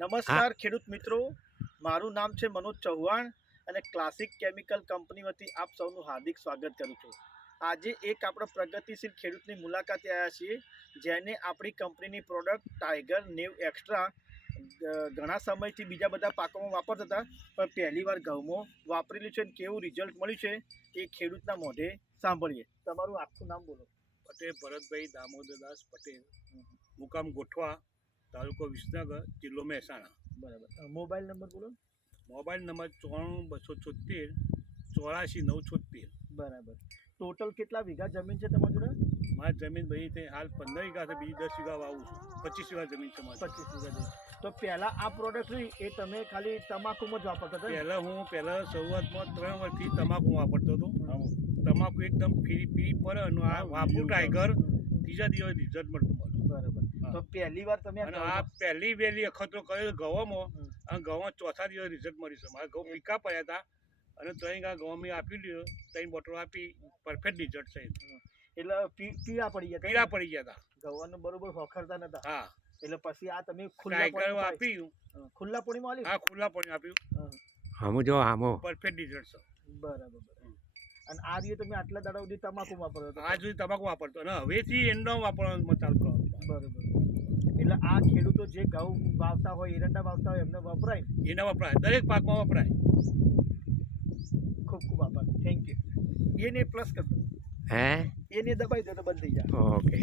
નમસ્કાર ખેડૂત મિત્રો, મારું નામ છે મનોજ ચૌહાણ અને ક્લાસિક કેમિકલ કંપની વતી આપ સૌનું હાર્દિક સ્વાગત કરું છું. આજે એક આપણે પ્રગતિશીલ ખેડૂતની મુલાકાતે આવ્યા છીએ, જેને આપણી કંપનીની પ્રોડક્ટ ટાઈગર નેવ એક્સ્ટ્રા ઘણા સમયથી બીજા બધા પાકોમાં વાપરતા હતા, પણ પહેલી વાર ઘઉંમાં વાપરેલું છે અને કેવું રિઝલ્ટ મળ્યું છે એ ખેડૂતના મોઢે સાંભળીએ. તમારું આખું નામ બોલો. પટેલ ભરતભાઈ દામોદરદાસ પટેલ, મુકામ ગોઠવા, તાલુકો વિસનગર, જિલ્લો મહેસાણા. બરાબર. મોબાઈલ નંબર બોલો. Mobile number 94 276 84 976. બરાબર. ટોટલ કેટલા વીઘા જમીન છે તમારી જોડે? મારી જમીન ભાઈ તે હાલ 15 વીઘા છે, બીજી 10 વીઘા વાવું છું. 25 વીઘા જમીન છે મારી. 25 વીઘા જમીન. તો પહેલા આ પ્રોડક્ટ રહી એ તમે ખાલી તમાકુમાં જ વાપરતા હતા? પહેલા શરૂઆતમાં 3 વર્ષથી તમાકુ વાપરતો હતો. તમાકુ એકદમ પીળી પડે અને આ વાપરું ટાઈગર ત્રીજા દિવસે રિઝલ્ટ મળતું મળે. બરાબર. તો પહેલી વાર તમે અને આ પહેલી વહેલી અખતરો કરેલ ઘઉંમાં, અને ઘઉંમાં ચોથા દિવસે રિઝલ્ટ મળ્યું છે. મારા ઘઉં પીકા પડ્યા હતા અને 3 ગા ઘઉં મેં આપી લીધો, 3 બોટલો આપી, પરફેક્ટ રિઝલ્ટ છે. એટલે પીળા પડી ગયા? પીળા પડી ગયા હતા. ઘઉં બરોબર હોખરતા નતા. હા. એટલે પછી આ તમે ટાઈગર આપ્યું. ખુલ્લા પાણીમાં આલ્યું? હા, ખુલ્લા પાણી આપ્યું. પરફેક્ટ રિઝલ્ટ છે. બરાબર. અને આ રીતે તમે આટલા દાડા સુધી તમાકુ વાપરતો હતો? આ સુધી તમાકુ વાપરતો અને હવેથી એંડો વાપરવાનું ચાલુ કરો. બરાબર. એટલે આ ખેડૂતો જે ઘઉં વાવતા હોય, એરંડા વાવતા હોય, એમને વપરાય? એને વપરાય, દરેક પાકમાં વપરાય. ખૂબ ખૂબ આભાર. Thank you. એને પ્લસ કરતો, એને દબાઈ દો તો બંધ થઈ જાય. ઓકે.